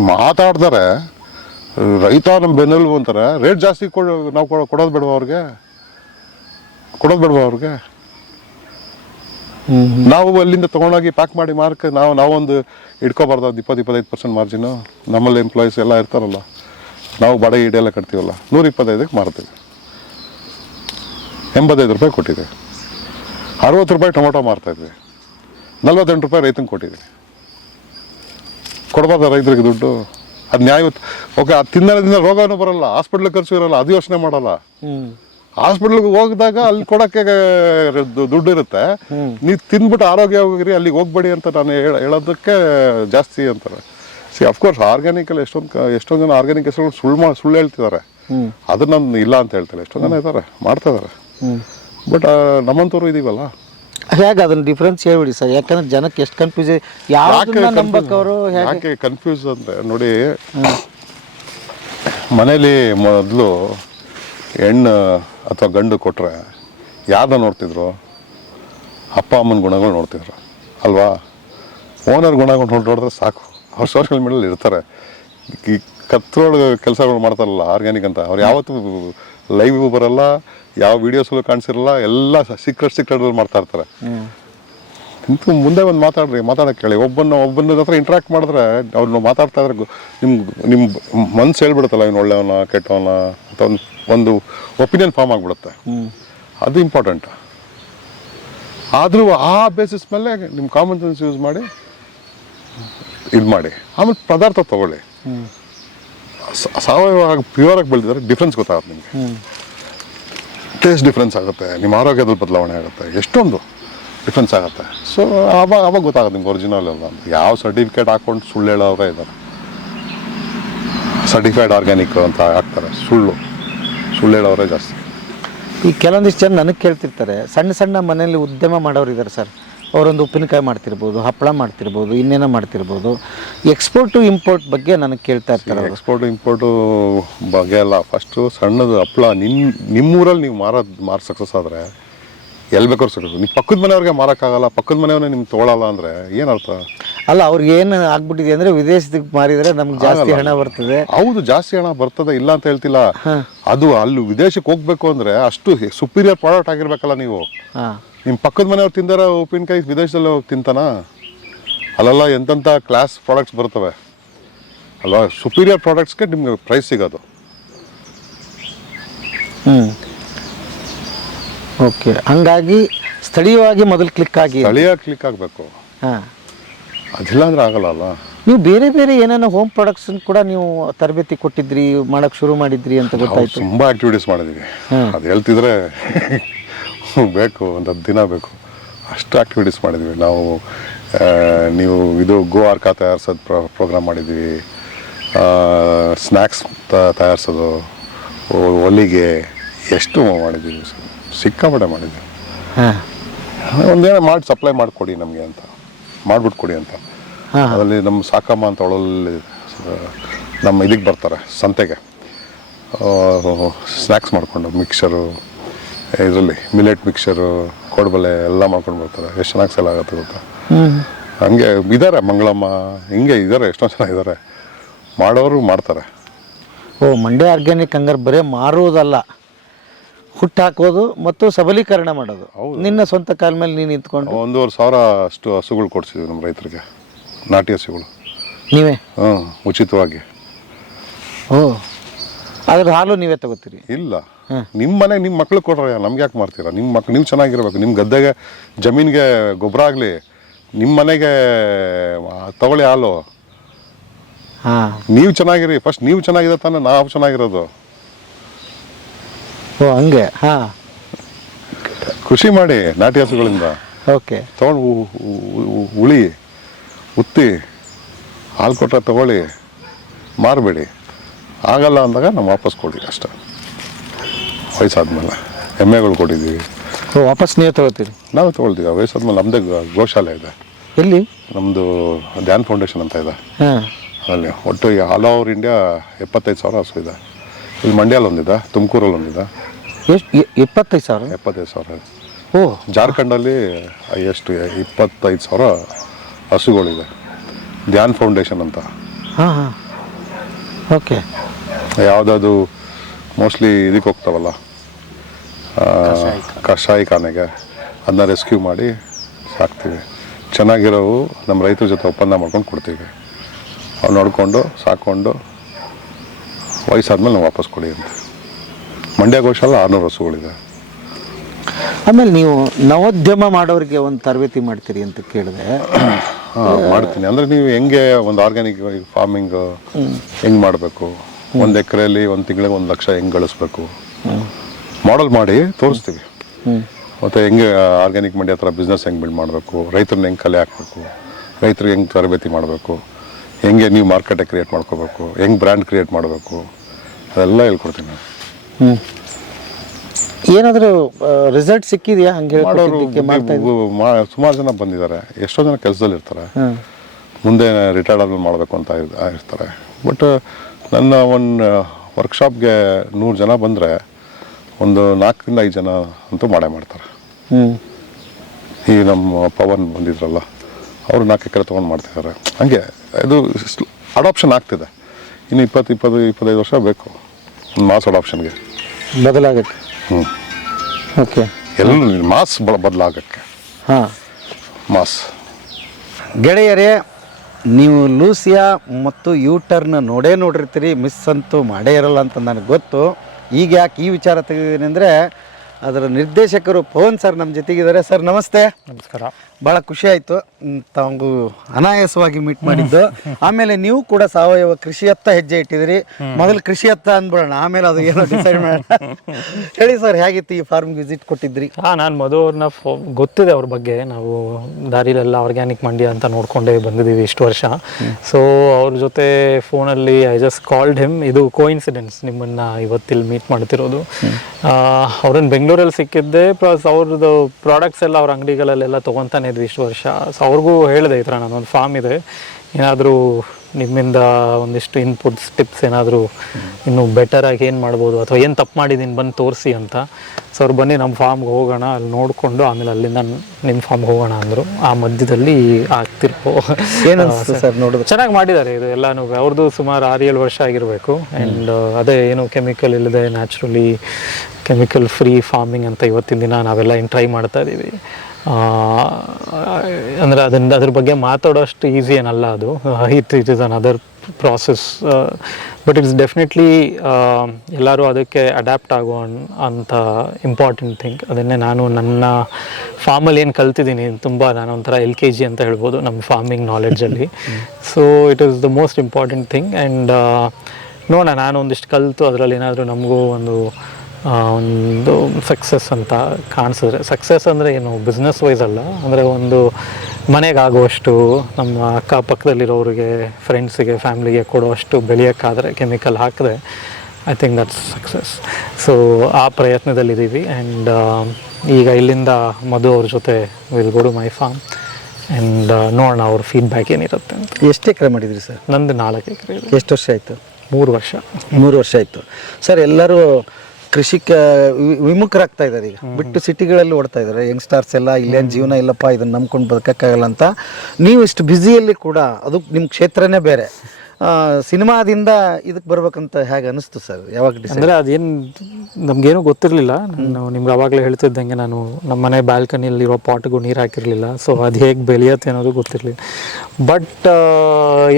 ಮಾತಾಡ್ತಾರೆ ರೈತ ನಮ್ಮ ಬೆನ್ನೆಲುಬು ಅಂತಾರೆ ರೇಟ್ ಜಾಸ್ತಿ ಕೊಡೋ ನಾವು ಕೊಡೋ- ಕೊಡೋದು ಬೇಡವಾ ಅವ್ರಿಗೆ? ಕೊಡೋದು ಬೇಡವಾ ಅವ್ರಿಗೆ? ನಾವು ಅಲ್ಲಿಂದ ತಗೊಂಡೋಗಿ ಪ್ಯಾಕ್ ಮಾಡಿ ಮಾರ್ಕ್, ನಾವು, ನಾವೊಂದು ಇಟ್ಕೋಬಾರ್ದು ಅದು ಇಪ್ಪತ್ತು, ಇಪ್ಪತ್ತೈದು ಪರ್ಸೆಂಟ್ ಮಾರ್ಜಿನು ನಮ್ಮಲ್ಲಿ ಎಂಪ್ಲಾಯೀಸ್ ಎಲ್ಲ ಇರ್ತಾರಲ್ಲ, ನಾವು ಬಾಡಿಗೆ ಇಡೆಲ್ಲ ಕಟ್ತೀವಲ್ಲ, ನೂರ ಇಪ್ಪತ್ತೈದಕ್ಕೆ ಮಾರ್ತೀವಿ. ಎಂಬತ್ತೈದು ರೂಪಾಯಿ ಕೊಟ್ಟಿದೆ. ಅರವತ್ತು ರೂಪಾಯಿ ಟೊಮೊಟೊ ಮಾರ್ತಾ ಇದ್ವಿ. ನಲ್ವತ್ತೆಂಟು ರೂಪಾಯಿ ರೈತಂಗೆ ಕೊಟ್ಟಿದ್ದೀವಿ ಕೊಡಬಾರ್ದು ರೈತರಿಗೆ ದುಡ್ಡು? ಅದು ನ್ಯಾಯ, ಓಕೆ, ಅದು ತಿನ್ನೋದ್ರಿಂದ ರೋಗನೂ ಬರಲ್ಲ ಹಾಸ್ಪಿಟ್ಲಿಗೆ ಖರ್ಚು ಇರೋಲ್ಲ, ಅದು ಯೋಚನೆ ಮಾಡಲ್ಲ. ಹಾಸ್ಪಿಟ್ಲ್ಗೆ ಹೋಗಿದಾಗ ಅಲ್ಲಿ ಕೊಡಕ್ಕೆ ದುಡ್ಡು ಇರುತ್ತೆ. ನೀವು ತಿಂದ್ಬಿಟ್ಟು ಆರೋಗ್ಯ ಹೋಗಿರಿ ಅಲ್ಲಿಗೆ ಹೋಗ್ಬೇಡಿ ಅಂತ ನಾನು ಹೇಳ- ಹೇಳೋದಕ್ಕೆ ಜಾಸ್ತಿ ಅಂತಾರೆ. ಸಿ ಅಫ್ಕೋರ್ಸ್ ಆರ್ಗ್ಯಾನಿಕಲ್ಲಿ ಎಷ್ಟೊಂದು ಎಷ್ಟೊಂದು ಜನ ಆರ್ಗ್ಯಾನಿಕ್ ಹೆಸರು ಸುಳ್ಳು ಮಾ ಸುಳ್ಳು ಹೇಳ್ತಿದ್ದಾರೆ. ಅದನ್ನ ನಾನು ಇಲ್ಲ ಅಂತ ಹೇಳ್ತಾರೆ. ಎಷ್ಟೊಂದು ಜನ ಇದ್ದಾರೆ ಮಾಡ್ತಾ ಇದ್ದಾರೆ. ಬಟ್ ನಮ್ಮಂಥವ್ರು ಇದೀವಲ್ಲ? ಹೇಗೆ ಅದನ್ನ ಡಿಫ್ರೆನ್ಸ್ ಹೇಳ್ಬಿಡಿ ಸರ್. ಯಾಕಂದ್ರೆ ಜನಕ್ಕೆ ಎಷ್ಟು ಕನ್ಫ್ಯೂಸ್ ಯಾಕೆ ನಂಬಕ್ ಅವರು ಯಾಕೆ ಕನ್ಫ್ಯೂಸ್ ಅಂದ್ರೆ ನೋಡಿ ಮನೇಲಿ ಮೊದಲು ಹೆಣ್ಣು ಅಥವಾ ಗಂಡು ಕೊಟ್ಟರೆ ಯಾರನ್ನ ನೋಡ್ತಿದ್ರು? ಅಪ್ಪ ಅಮ್ಮನ ಗುಣಗಳು ನೋಡ್ತಿದ್ರು. ಅಲ್ವಾ? ಓನರ್ ಗುಣಗಳು ನೋಡಿ ನೋಡಿದ್ರೆ ಸಾಕು. ಅವ್ರು ಸೋಷಿಯಲ್ ಮೀಡಿಯಲ್ಲಿ ಇರ್ತಾರೆ. ಈ ಕತ್ರೊಳಗೆ ಕೆಲಸಗಳು ಮಾಡ್ತಾರಲ್ಲ ಆರ್ಗ್ಯಾನಿಕ್ ಅಂತ ಅವ್ರು ಯಾವತ್ತೂ ಲೈವ್ ಬರಲ್ಲ, ಯಾವ ವೀಡಿಯೋಸ್ಗಳು ಕಾಣಿಸಿರಲ್ಲ, ಎಲ್ಲ ಸೀಕ್ರೆಟ್ ಸೀಕ್ರೆಟ್ ಮಾಡ್ತಾ ಇರ್ತಾರೆ. ನಿಂತು ಮುಂದೆ ಒಂದು ಮಾತಾಡ್ರಿ ಮಾತಾಡಕ್ಕೆ ಕೇಳಿ. ಒಬ್ಬನ ಒಬ್ಬನ ಹತ್ರ ಇಂಟ್ರಾಕ್ಟ್ ಮಾಡಿದ್ರೆ ಅವ್ರನ್ನ ಮಾತಾಡ್ತಾ ಇದ್ರೆ ನಿಮ್ಗೆ ನಿಮ್ ನಿಮ್ಮ ಮನ್ಸು ಹೇಳ್ಬಿಡುತ್ತಲ್ಲ ಇವ್ನು ಒಳ್ಳೆಯವನ ಕೆಟ್ಟವನ ಅಂತ ಒಂದು ಒಂದು ಒಪಿನಿಯನ್ ಫಾರ್ಮ್ ಆಗಿಬಿಡುತ್ತೆ. ಅದು ಇಂಪಾರ್ಟೆಂಟ್ ಆದರೂ ಆ ಬೇಸಿಸ್ ಮೇಲೆ ನಿಮ್ಮ ಕಾಮನ್ ಸೆನ್ಸ್ ಯೂಸ್ ಮಾಡಿ ಇದು ಮಾಡಿ. ಆಮೇಲೆ ಪದಾರ್ಥ ತಗೊಳ್ಳಿ. ಸಾವಯವ ಪ್ಯೂರ್ ಆಗಿ ಬೆಳೆದಿದ್ರೆ ಡಿಫ್ರೆನ್ಸ್ ಗೊತ್ತಾಗುತ್ತೆ ನಿಮಗೆ. ಟೇಸ್ಟ್ ಡಿಫ್ರೆನ್ಸ್ ಆಗುತ್ತೆ ನಿಮ್ಮ ಆರೋಗ್ಯದಲ್ಲಿ ಬದಲಾವಣೆ ಆಗುತ್ತೆ ಎಷ್ಟೊಂದು. ಡಿಫ್ರೆನ್ಸ್ ಆಗುತ್ತೆ. ಸೊ ಅವಾಗ ಅವಾಗ ಗೊತ್ತಾಗುತ್ತೆ ನಿಮ್ಗೆ ಒರಿಜಿನಲ್ ಅಲ್ಲ ಅಂತ. ಯಾವ ಸರ್ಟಿಫಿಕೇಟ್ ಹಾಕೊಂಡು ಸುಳ್ಳು ಹೇಳೋರೇ ಇದ್ದಾರೆ. ಸರ್ಟಿಫೈಡ್ ಆರ್ಗ್ಯಾನಿಕ್ ಅಂತ ಹಾಕ್ತಾರೆ ಸುಳ್ಳು. ಸುಳ್ಳು ಹೇಳೋರೇ ಜಾಸ್ತಿ. ಈ ಕೆಲವೊಂದಿಷ್ಟು ಜನ ನನಗೆ ಕೇಳ್ತಿರ್ತಾರೆ ಸಣ್ಣ ಸಣ್ಣ ಮನೆಯಲ್ಲಿ ಉದ್ಯಮ ಮಾಡೋರು ಇದ್ದಾರೆ ಸರ್. ಅವರೊಂದು ಉಪ್ಪಿನಕಾಯಿ ಮಾಡ್ತಿರ್ಬೋದು ಹಪ್ಪಳ ಮಾಡ್ತಿರ್ಬೋದು ಇನ್ನೇನೋ ಮಾಡ್ತಿರ್ಬೋದು. ಎಕ್ಸ್ಪೋರ್ಟ್ ಟು ಇಂಪೋರ್ಟ್ ಬಗ್ಗೆ ನನಗೆ ಕೇಳ್ತಾ ಇರ್ತಾರೆ ಎಕ್ಸ್ಪೋರ್ಟ್ ಇಂಪೋರ್ಟು ಬಗ್ಗೆ ಅಲ್ಲ ಫಸ್ಟು ಸಣ್ಣದು ಹಪ್ಪಳ ನಿಮ್ಮ ನಿಮ್ಮೂರಲ್ಲಿ ನೀವು ಮಾರೋದು ಮಾರು ಸಕ್ಸಸ್ ಆದರೆ ಎಲ್ಲಿ ಬೇಕಾದ್ರೂ ಸುಡೋದು ನೀವು ಪಕ್ಕದ ಮನೆಯವ್ರಿಗೆ ಮಾರೋಕ್ಕಾಗಲ್ಲ ಪಕ್ಕದ ಮನೆಯವನೇ ನಿಮ್ಗೆ ತೊಗೊಳಲ್ಲ ಅಂದರೆ ಏನರ್ಥ ಅಲ್ಲ ಅವ್ರಿಗೆ ಏನು ಆಗ್ಬಿಟ್ಟಿದೆ ಅಂದರೆ ವಿದೇಶದಕ್ಕೆ ಮಾರಿದರೆ ನಮ್ಗೆ ಜಾಸ್ತಿ ಹಣ ಬರ್ತದೆ. ಹೌದು ಜಾಸ್ತಿ ಹಣ ಬರ್ತದೆ ಇಲ್ಲ ಅಂತ ಹೇಳ್ತಿಲ್ಲ. ಅದು ಅಲ್ಲಿ ವಿದೇಶಕ್ಕೆ ಹೋಗ್ಬೇಕು ಅಂದರೆ ಅಷ್ಟು ಸುಪೀರಿಯರ್ ಪ್ರಾಡಕ್ಟ್ ಆಗಿರ್ಬೇಕಲ್ಲ ನೀವು. ನಿಮ್ಮ ಪಕ್ಕದ ಮನೆಯವ್ರು ತಿಂದಾರ ಉಪ್ಪಿನಕಾಯಿ ವಿದೇಶದಲ್ಲಿ ಹೋಗಿ ತಿಂತಾನ? ಅಲ್ಲೆಲ್ಲ ಎಂತೆಂಥ ಕ್ಲಾಸ್ ಪ್ರಾಡಕ್ಟ್ಸ್ ಬರ್ತವೆ. ಅಲ್ವಾ? ಸುಪೀರಿಯರ್ ಪ್ರಾಡಕ್ಟ್ಸ್ಗೆ ನಿಮ್ಗೆ ಪ್ರೈಸ್ ಸಿಗೋದು. ಹ್ಞೂ ಓಕೆ. ಹಂಗಾಗಿ ಸ್ಥಳೀಯವಾಗಿ ಮೊದಲು ಕ್ಲಿಕ್ ಆಗಿ. ಸ್ಥಳೀಯ ಕ್ಲಿಕ್ ಆಗಬೇಕು. ಹಾಂ. ಅದಿಲ್ಲ ಅಂದ್ರೆ ಆಗಲ್ಲ ನೀವು ಬೇರೆ ಬೇರೆ ಏನೇನೋ ಹೋಮ್ ಪ್ರಾಡಕ್ಟ್ಸ್ ಕೂಡ ನೀವು ತರಬೇತಿ ಕೊಟ್ಟಿದ್ರಿ ಮಾಡಕ್ ಶುರು ಮಾಡಿದ್ರಿ ಅಂತ ಗೊತ್ತಾಯ್ತು. ತುಂಬ ಆಕ್ಟಿವಿಟೀಸ್ ಮಾಡಿದ್ದೀವಿ ಅದು ಹೇಳ್ತಿದ್ರೆ ಬೇಕು ಒಂದು ಹತ್ತು ದಿನ ಬೇಕು. ಅಷ್ಟು ಆಕ್ಟಿವಿಟೀಸ್ ಮಾಡಿದ್ವಿ. ನಾವು ನೀವು ಇದು ಗೋ ಆರ್ಕ ತಯಾರಿಸೋದು ಪ್ರೋ ಪ್ರೋಗ್ರಾಮ್ ಮಾಡಿದ್ವಿ. ಸ್ನ್ಯಾಕ್ಸ್ ತಯಾರಿಸೋದು. ಒಲಿಗೆ ಹೊಲಿಗೆ ಎಷ್ಟು ಮಾಡಿದ್ದೀವಿ ಸಿಕ್ಕಾಪಟ್ಟೆ ಮಾಡಿದ್ವಿ ಹಾಂ. ಒಂದೇನೋ ಮಾಡಿ ಸಪ್ಲೈ ಮಾಡಿಕೊಡಿ ನಮಗೆ ಅಂತ. ಮಾಡ್ಬಿಟ್ಟು ಕೊಡಿ ಅಂತ ಅದರಲ್ಲಿ ನಮ್ಮ ಸಾಕಮ್ಮ ಅಂತ ಒಳಲ್ಲಿ ನಮ್ಮ ಇದಕ್ಕೆ ಬರ್ತಾರೆ ಸಂತೆಗೆ. ಸ್ನ್ಯಾಕ್ಸ್ ಮಾಡಿಕೊಂಡು ಮಿಕ್ಸರು ಇದರಲ್ಲಿ ಮಿಲೆಟ್ ಮಿಕ್ಸರು ಕೋಡ್ಬಲೆ ಎಲ್ಲ ಮಾಡ್ಕೊಂಡು ಬರ್ತಾರೆ. ಎಷ್ಟು ಚೆನ್ನಾಗಿ ಸೆಲ್ ಆಗುತ್ತೆ ಗೊತ್ತಾ? ಹಂಗೆ ಇದ್ದಾರೆ ಮಂಗಳಮ್ಮ ಹಿಂಗೆ ಇದ್ದಾರೆ ಎಷ್ಟೊಂದು ಜನ ಇದ್ದಾರೆ ಮಾಡೋರು ಮಾಡ್ತಾರೆ. ಓ ಮಂಡ್ಯ ಆರ್ಗ್ಯಾನಿಕ್ ಹಂಗಾರೆ ಬರೀ ಮಾರುವುದಲ್ಲ ಹುಟ್ಟು ಹಾಕೋದು ಮತ್ತು ಸಬಲೀಕರಣ ಮಾಡೋದು. ನಿನ್ನ ಸ್ವಂತ ಕಾಲ ಮೇಲೆ ನೀನು ನಿಂತ್ಕೊಂಡು. ಒಂದೂವರೆ ಸಾವಿರ ಅಷ್ಟು ಹಸುಗಳು ಕೊಡ್ಸಿದ್ವಿ ನಮ್ಮ ರೈತರಿಗೆ. ನಾಟಿ ಹಸುಗಳು. ನೀವೇ? ಹ್ಞೂ ಉಚಿತವಾಗಿ. ಓ ಅದ್ರ ಹಾಲು ನೀವೇ ತಗೋತೀರಿ? ಇಲ್ಲ. ನಿಮ್ಮ ಮನೆ ನಿಮ್ಮ ಮಕ್ಳು ಕೊಡ್ರಿ ನಮ್ಗೆ ಯಾಕೆ ಮಾಡ್ತೀರಾ ನಿಮ್ಮ ಮಕ್ಳು ನೀವು ಚೆನ್ನಾಗಿರ್ಬೇಕು. ನಿಮ್ಮ ಗದ್ದೆಗೆ ಜಮೀನಿಗೆ ಗೊಬ್ಬರ ಆಗಲಿ ನಿಮ್ಮ ಮನೆಗೆ ತಗೊಳ್ಳಿ ಹಾಲು. ಹಾಂ. ನೀವು ಚೆನ್ನಾಗಿರಿ. ಫಸ್ಟ್ ನೀವು ಚೆನ್ನಾಗಿದೆ ತಾನೇ ನಾವು ಚೆನ್ನಾಗಿರೋದು. ಓ ಹಂಗೆ. ಹಾಂ. ಕೃಷಿ ಮಾಡಿ ನಾಟಿ ಹಸುಗಳಿಂದ ಓಕೆ. ತೊಗೊಂಡು ಉಳಿ ಉತ್ತಿ ಹಾಲು ಕೊಟ್ಟ ತಗೊಳ್ಳಿ ಮಾರಬೇಡಿ. ಆಗಲ್ಲ ಅಂದಾಗ ನಾವು ವಾಪಸ್ ಕೊಡಿ ಅಷ್ಟೇ. ವಯಸ್ಸಾದ್ಮೇಲೆ. ಎಮ್ಮೆಗಳು ಕೊಟ್ಟಿದ್ದೀವಿ. ಓ ವಾಪಸ್ ನೀವು ತಗೋತೀರಿ ನಾವು ತೊಗೊಳ್ತೀವಿ. ವಯಸ್ಸಾದ್ಮೇಲೆ ನಮ್ಮದೇ ಗೋಶಾಲೆ ಇದೆ. ಎಲ್ಲಿ? ನಮ್ಮದು ಧ್ಯಾನ್ ಫೌಂಡೇಶನ್ ಅಂತ ಇದೆ. ಹಾಂ. ಅಲ್ಲಿ ಒಟ್ಟು ಆಲ್ ಓವರ್ ಇಂಡಿಯಾ ಎಪ್ಪತ್ತೈದು ಸಾವಿರ ಹಸು ಇದೆ. ಇಲ್ಲಿ ಮಂಡ್ಯಲ್ಲಿ ಒಂದಿದೆ ತುಮಕೂರಲ್ಲಿ ಒಂದಿದೆ. ಎಷ್ಟು ಇಪ್ಪತ್ತೈದು ಸಾವಿರ? ಎಪ್ಪತ್ತೈದು ಸಾವಿರ. ಓ. ಜಾರ್ಖಂಡಲ್ಲಿ ಎಷ್ಟು ಇಪ್ಪತ್ತೈದು ಸಾವಿರ ಹಸುಗಳಿದೆ. ಧ್ಯಾನ್ ಫೌಂಡೇಶನ್ ಅಂತ. ಹಾಂ ಹಾಂ. ಓಕೆ. ಯಾವುದಾದ್ರು ಮೋಸ್ಟ್ಲಿ ಇದಕ್ಕೆ ಹೋಗ್ತಾವಲ್ಲ ಆ, ಕಷಾಯಿಖಾನೆಗೆ ಅದನ್ನ ರೆಸ್ಕ್ಯೂ ಮಾಡಿ ಸಾಕ್ತೀವಿ. ಚೆನ್ನಾಗಿರೋವು ನಮ್ಮ ರೈತರ ಜೊತೆ ಒಪ್ಪಂದ ಮಾಡ್ಕೊಂಡು ಕೊಡ್ತೀವಿ. ಅವ್ರು ನೋಡಿಕೊಂಡು ಸಾಕೊಂಡು ವಯಸ್ಸಾದ್ಮೇಲೆ ನಾವು ವಾಪಸ್ ಕೊಡಿ ಅಂತ. ಮಂಡ್ಯ ಗೋಶಾಲ ಆರುನೂರು ಹಸುಗಳಿದೆ ಆಮೇಲೆ ನೀವು ನವೋದ್ಯಮ ಮಾಡೋರಿಗೆ ಒಂದು ತರಬೇತಿ ಮಾಡ್ತೀರಿ ಅಂತ ಕೇಳಿದೆ. ಹಾಂ ಮಾಡ್ತೀನಿ. ಅಂದರೆ ನೀವು ಹೆಂಗೆ ಒಂದು ಆರ್ಗ್ಯಾನಿಕ್ ಫಾರ್ಮಿಂಗ್ ಹೆಂಗೆ ಮಾಡಬೇಕು? ಒಂದು ಎಕರೆಯಲ್ಲಿ ಒಂದು ತಿಂಗಳಿಗೆ ಒಂದು ಲಕ್ಷ ಹೆಂಗೆ ಗಳಿಸ್ಬೇಕು? ಮಾಡಲ್ ಮಾಡಿ ತೋರಿಸ್ತೀವಿ. ಮತ್ತು ಹೆಂಗೆ ಆರ್ಗ್ಯಾನಿಕ್ ಮಂಡ್ಯ ಹತ್ರ ಬಿಸ್ನೆಸ್ ಹೆಂಗೆ ಬಿಲ್ಡ್ ಮಾಡಬೇಕು? ರೈತರನ್ನ ಹೆಂಗೆ ಕಲೆ ಹಾಕಬೇಕು? ರೈತರಿಗೆ ಹೆಂಗೆ ತರಬೇತಿ ಮಾಡಬೇಕು? ಹೆಂಗೆ ನೀವು ಮಾರ್ಕೆಟೇ ಕ್ರಿಯೇಟ್ ಮಾಡ್ಕೋಬೇಕು? ಹೆಂಗೆ ಬ್ರ್ಯಾಂಡ್ ಕ್ರಿಯೇಟ್ ಮಾಡಬೇಕು? ಅದೆಲ್ಲ ಹೇಳ್ಕೊಡ್ತೀನಿ ನಾನು. ಹ್ಞೂ ಏನಾದರೂ ರಿಸಲ್ಟ್ ಸಿಕ್ಕಿದೆಯಾ? ಹಂಗೆ ಮಾಡೋರು ಮಾಡ್ತಾ ಸುಮಾರು ಜನ ಬಂದಿದ್ದಾರೆ. ಎಷ್ಟೋ ಜನ ಕೆಲಸದಲ್ಲಿ ಇರ್ತಾರೆ. ಮುಂದೆ ರಿಟೈರ್ಡ್ ಆದ್ಮೇಲೆ ಮಾಡಬೇಕು ಅಂತ ಇರ್- ಇರ್ತಾರೆ. ಬಟ್ ನನ್ನ ಒಂದು ವರ್ಕ್ಶಾಪ್ಗೆ ನೂರು ಜನ ಬಂದರೆ ಒಂದು ನಾಲ್ಕರಿಂದ ಐದು ಜನ ಅಂತೂ ಮಾಡೇ ಮಾಡ್ತಾರೆ. ಹ್ಞೂ ಈ ನಮ್ಮ ಪವನ್ ಬಂದಿದ್ರಲ್ಲ ಅವರು ನಾಲ್ಕು ಎಕರೆ ತೊಗೊಂಡು ಮಾಡ್ತಿದ್ದಾರೆ. ಹಂಗೆ ಇದು ಅಡಾಪ್ಷನ್ ಆಗ್ತಿದೆ. ಇನ್ನು ಇಪ್ಪತ್ತು ಇಪ್ಪತ್ತು ಇಪ್ಪತ್ತೈದು ವರ್ಷ ಬೇಕು. ಮಾಸ್ ಅಡಾಪ್ಷನ್ಗೆ ಬದಲಾಗಕ್ಕೆ? ಹ್ಞೂ ಓಕೆ. ಎಲ್ಲ ಮಾಸ್ ಬದಲಾಗಕ್ಕೆ. ಹಾಂ. ಮಾಸ್ ಗೆಳೆಯರೇ ನೀವು ಲೂಸಿಯಾ ಮತ್ತು ಯೂ ಟರ್ನ್ ನೋಡೇ ನೋಡಿರ್ತೀರಿ ಮಿಸ್ ಅಂತೂ ಮಾಡೇ ಇರಲ್ಲ ಅಂತ ನನಗೆ ಗೊತ್ತು. ಈಗ ಯಾಕೆ ಈ ವಿಚಾರ ತೆಗೆದಿದ್ದೀನಿ ಅಂದರೆ ಅದರ ನಿರ್ದೇಶಕರು ಪವನ್ ಸರ್ ನಮ್ಮ ಜೊತೆಗಿದ್ದಾರೆ. ಸರ್ ನಮಸ್ತೆ. ನಮಸ್ಕಾರ. ಭಾಳ ಖುಷಿ ಆಯಿತು. ತಾವು ಅನಾಯಾಸವಾಗಿ ಮೀಟ್ ಮಾಡಿದ್ದು. ಆಮೇಲೆ ನೀವು ಕೂಡ ಸಾವಯವ ಕೃಷಿಯತ್ತ ಹೆಜ್ಜೆ ಇಟ್ಟಿದ್ರಿ ಮೊದಲು ಕೃಷಿಯತ್ತ ಅಂದ್ಬಿಡೋಣ ಆಮೇಲೆ ಅದು ಏನೋ ಡಿಸೈಡ್ ಮಾಡೋಣ. ಹೇಳಿ ಸರ್ ಹೇಗಿತ್ತು ಈ ಫಾರ್ಮ್ಗೆ ವಿಸಿಟ್ ಕೊಟ್ಟಿದ್ರಿ? ಹಾಂ ನಾನು ಮಧು ಅವ್ರನ್ನ ಗೊತ್ತಿದೆ ಅವ್ರ ಬಗ್ಗೆ. ನಾವು ದಾರಿಲೆಲ್ಲ ಆರ್ಗ್ಯಾನಿಕ್ ಮಂಡಿ ಅಂತ ನೋಡ್ಕೊಂಡೇ ಬಂದಿದ್ದೀವಿ ಇಷ್ಟು ವರ್ಷ. ಸೊ ಅವ್ರ ಜೊತೆ ಫೋನಲ್ಲಿ ಐ ಜಸ್ಟ್ ಕಾಲ್ಡ್ ಹಿಮ್ ಇದು ಕೋಇನ್ಸಿಡೆನ್ಸ್ ನಿಮ್ಮನ್ನ ಇವತ್ತಿಲ್ಲಿ ಮೀಟ್ ಮಾಡ್ತಿರೋದು. ಅವ್ರನ್ನ ಬೆಂಗಳೂರಲ್ಲಿ ಸಿಕ್ಕಿದ್ದೆ. ಪ್ಲಸ್ ಅವ್ರದ್ದು ಪ್ರಾಡಕ್ಟ್ಸ್ ಎಲ್ಲ ಅವ್ರ ಅಂಗಡಿಗಳಲ್ಲೆಲ್ಲ ತೊಗೊತಾನೆ ಇದ್ವಿ ಇಷ್ಟು ವರ್ಷ. ಸೊ ಅವ್ರಿಗೂ ಹೇಳಿದೆ ಈ ಥರ ನಾನೊಂದು ಫಾರ್ಮ್ ಇದೆ. ಏನಾದರೂ ನಿಮ್ಮಿಂದ ಒಂದಿಷ್ಟು ಇನ್ಪುಟ್ಸ್ ಟಿಪ್ಸ್ ಏನಾದರೂ ಇನ್ನೂ ಬೆಟರಾಗಿ ಏನು ಮಾಡ್ಬೋದು ಅಥವಾ ಏನು ತಪ್ಪು ಮಾಡಿದ್ದೀನಿ ಬಂದು ತೋರಿಸಿ ಅಂತ. ಸೊ ಅವ್ರು ಬನ್ನಿ ನಮ್ಮ ಫಾರ್ಮ್ಗೆ ಹೋಗೋಣ ಅಲ್ಲಿ ನೋಡಿಕೊಂಡು ಆಮೇಲೆ ಅಲ್ಲಿಂದ ನಿಮ್ಮ ಫಾರ್ಮ್ಗೆ ಹೋಗೋಣ ಅಂದರು. ಆ ಮಧ್ಯದಲ್ಲಿ ಆಗ್ತಿರೋ ಏನು ಸರ್ ನೋಡಿದ್ರೆ ಚೆನ್ನಾಗಿ ಮಾಡಿದ್ದಾರೆ ಇದು ಎಲ್ಲಾನು. ಅವ್ರದ್ದು ಸುಮಾರು ಆರು ಏಳು ವರ್ಷ ಆಗಿರಬೇಕು. ಆ್ಯಂಡ್ ಅದೇ ಏನು ಕೆಮಿಕಲ್ ಇಲ್ಲದೆ ನ್ಯಾಚುರಲಿ ಕೆಮಿಕಲ್ ಫ್ರೀ ಫಾರ್ಮಿಂಗ್ ಅಂತ ಇವತ್ತಿನ ದಿನ ನಾವೆಲ್ಲ ಏನು ಟ್ರೈ ಮಾಡ್ತಾ ಇದ್ದೀವಿ. ಅಂದರೆ ಅದನ್ನ ಅದ್ರ ಬಗ್ಗೆ ಮಾತಾಡೋಷ್ಟು ಈಸಿ ಏನಲ್ಲ ಅದು. It it is another process but it's definitely ಎಲ್ಲರೂ ಅದಕ್ಕೆ ಅಡ್ಯಾಪ್ಟ್ ಆಗೋ ಅಂಥ ಇಂಪಾರ್ಟೆಂಟ್ ಥಿಂಗ್ ಅದನ್ನೇ ನಾನು ನನ್ನ ಫಾರ್ಮಲ್ಲಿ ಏನು ಕಲ್ತಿದ್ದೀನಿ ತುಂಬ ನಾನು ಒಂಥರ ಎಲ್ ಕೆ ಜಿ ಅಂತ ಹೇಳ್ಬೋದು ನಮ್ಮ farming ನಾಲೆಡ್ಜಲ್ಲಿ so it is the most important thing and ನೋಡೋಣ ನಾನು ಒಂದಿಷ್ಟು ಕಲಿತು ಅದರಲ್ಲಿ ಏನಾದರೂ ನಮಗೂ ಒಂದು ಒಂದು ಸಕ್ಸಸ್ ಅಂತ ಕಾಣಿಸಿದ್ರೆ. ಸಕ್ಸಸ್ ಅಂದರೆ ಏನು? ಬಿಸ್ನೆಸ್ ವೈಸ್ ಅಲ್ಲ. ಅಂದರೆ ಒಂದು ಮನೆಗೆ ಆಗುವಷ್ಟು ನಮ್ಮ ಅಕ್ಕಪಕ್ಕದಲ್ಲಿರೋರಿಗೆ ಫ್ರೆಂಡ್ಸಿಗೆ ಫ್ಯಾಮ್ಲಿಗೆ ಕೊಡುವಷ್ಟು ಬೆಳೆಯೋಕ್ಕಾದರೆ ಕೆಮಿಕಲ್ ಹಾಕಿದ್ರೆ I think that's success so ಆ ಪ್ರಯತ್ನದಲ್ಲಿದ್ದೀವಿ. ಆ್ಯಂಡ್ ಈಗ ಇಲ್ಲಿಂದ ಮಧು ಅವ್ರ ಜೊತೆ will go to my farm and ನೋಡೋಣ ಅವ್ರ ಫೀಡ್ಬ್ಯಾಕ್ ಏನಿರುತ್ತೆ ಅಂತ. ಎಷ್ಟು ಎಕರೆ ಮಾಡಿದ್ರಿ ಸರ್? ನಂದು ನಾಲ್ಕು ಎಕರೆ ಎಷ್ಟು ವರ್ಷ ಆಯಿತು? ಮೂರು ವರ್ಷ. ಮೂರು ವರ್ಷ ಆಯಿತು. ಸರ್ ಎಲ್ಲರೂ ಕೃಷಿಕ ವಿಮುಖರಾಗ್ತಾ ಇದ್ದಾರೆ ಈಗ. ಬಿಟ್ಟು ಸಿಟಿಗಳಲ್ಲಿ ಓಡ್ತಾ ಇದ್ದಾರೆ ಯಂಗ್ಸ್ಟಾರ್ಸ್ ಎಲ್ಲ ಇಲ್ಲೇನು ಜೀವನ ಇಲ್ಲಪ್ಪ ಇದನ್ನ ನಂಬ್ಕೊಂಡು ಬದುಕಕ್ಕಾಗಲ್ಲ ಅಂತ. ನೀವು ಇಷ್ಟು ಬ್ಯುಸಿಯಲ್ಲಿ ಕೂಡ ಅದು ನಿಮ್ಮ ಕ್ಷೇತ್ರನೇ ಬೇರೆ. ಸಿನಿಮಾದಿಂದ ಇದಕ್ಕೆ ಬರ್ಬೇಕಂತ ಹೇಗೆ ಅನಿಸ್ತು ಸರ್? ಯಾವಾಗ ಅಂದರೆ ಅದೇನು ನಮಗೇನು ಗೊತ್ತಿರಲಿಲ್ಲ. ನಾನು ನಿಮ್ಗೆ ಅವಾಗಲೇ ಹೇಳ್ತಿದ್ದಂಗೆ ನಾನು ನಮ್ಮ ಮನೆ ಬ್ಯಾಲ್ಕನಿಯಲ್ಲಿರೋ ಪಾಟ್ಗೂ ನೀರು ಹಾಕಿರಲಿಲ್ಲ. ಸೊ ಅದು ಹೇಗೆ ಬೆಳೆಯುತ್ತೆ ಅನ್ನೋದು ಗೊತ್ತಿರಲಿಲ್ಲ. ಬಟ್